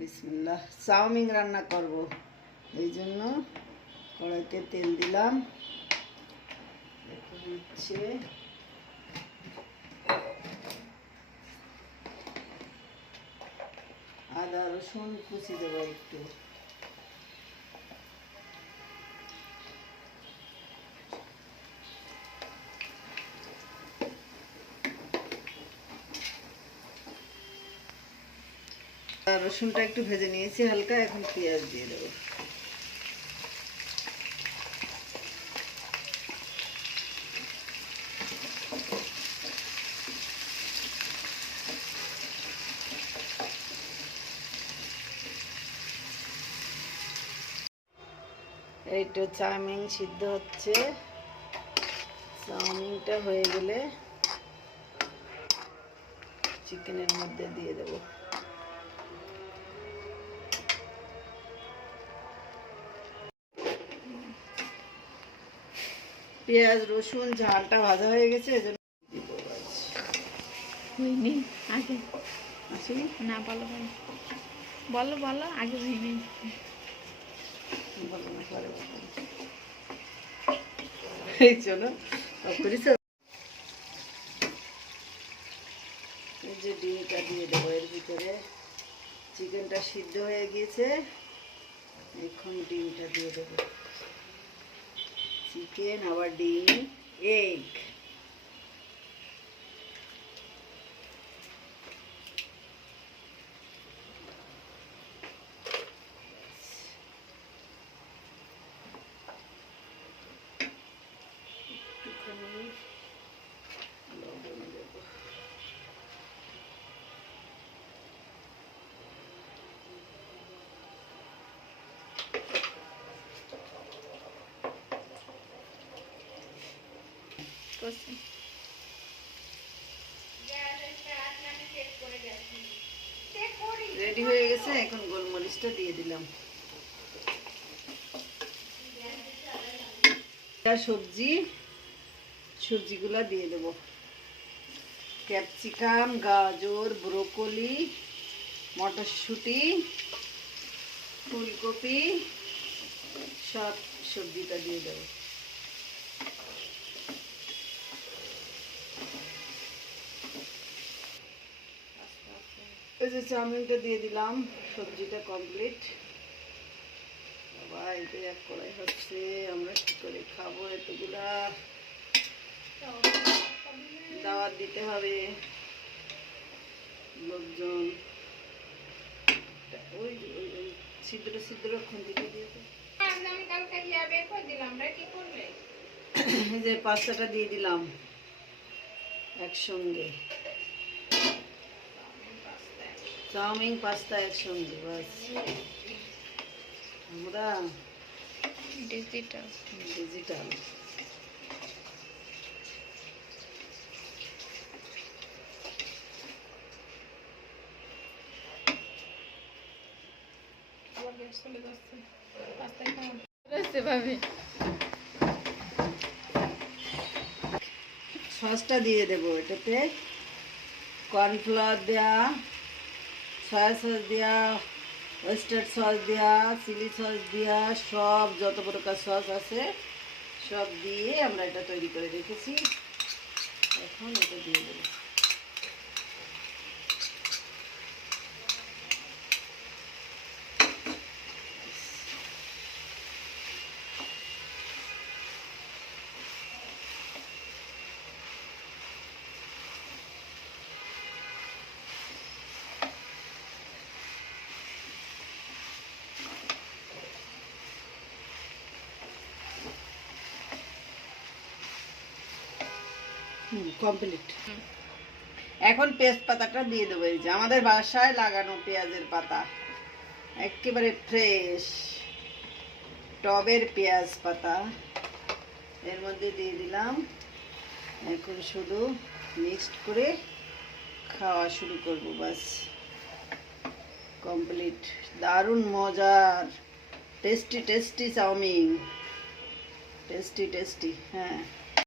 বিসমিল্লাহ। চাউমিন রান্না করব, এই জন্য কড়াইতে তেল দিলাম। এখন হচ্ছে আদা রসুন কুচি দেবো একটু। রসুনটা একটু ভেজে নিয়েছি হালকা, এখন পেঁয়াজ দিয়ে দেবো। এই তো চাউমিন সিদ্ধ হচ্ছে। চাউমিনটা হয়ে গেলে চিকেনের মধ্যে দিয়ে দেব। পেঁয়াজ রসুন ঝালটা ভাজা হয়ে গেছে, এজন্য দিব। হয়নি আগে আসেনি না, বলো বলো বলো বলো আগে হয়নি। বলো না, পরে বলো। এই চলো করেছো। এই যে ডিমটা দিয়ে দেবো এর ভিতরে। চিকেনটা সিদ্ধ হয়ে গিয়েছে, এখন ডিমটা দিয়ে দেবো। চিকেন আবার ডিম, এগ। লবণ দেবো। রেডি হয়ে গেছে, এখন গোলমরিচটা দিয়ে দিলাম। সবজিগুলা দিয়ে দেব। ক্যাপসিকাম, গাজর, ব্রোকলি, মটরশুঁটি, ফুলকপি, সব সবজিটা দিয়ে দেব। এই যে চাউমিনটা দিয়ে দিলাম, সবজিটা কমপ্লিট। বাবা, এটা এক কড়াই হচ্ছে, আমরা কি করে খাবো এতগুলা? দাওয়াত দিতে হবে লোকজন। ওই ওই ওই ছিদ্র ছিদ্র খুন্তিটা দিয়ে দেব। এই যে পাস্তাটা দিয়ে দিলাম একসঙ্গে, চাউমিন পাস্তা একসঙ্গে। বাস, আমরা ডিজিটাল ডিজিটাল। সসটা দিয়ে দেবো। এটাতে কর্নফ্লাওয়ার দেওয়া, সয়া সস দেওয়া, ওয়েস্টার সস দেওয়া, চিলি সস দেওয়া, সব যত প্রকার সস আছে সব দিয়ে আমরা এটা তৈরি করে রেখেছি। এখন এটা দিয়ে দেবো। কমপ্লিট। এখন পেঁয়াজ পাতাটা দিয়ে দেবো। এই যে আমাদের বাসায় লাগানো পেঁয়াজের পাতা, একেবারে ফ্রেশ টবের পেঁয়াজ পাতা এর মধ্যে দিয়ে দিলাম। এখন শুধু মিক্সড করে খাওয়া শুরু করবো। বাস, কমপ্লিট। দারুণ মজার tasty tasty chowmein, tasty tasty. হ্যাঁ।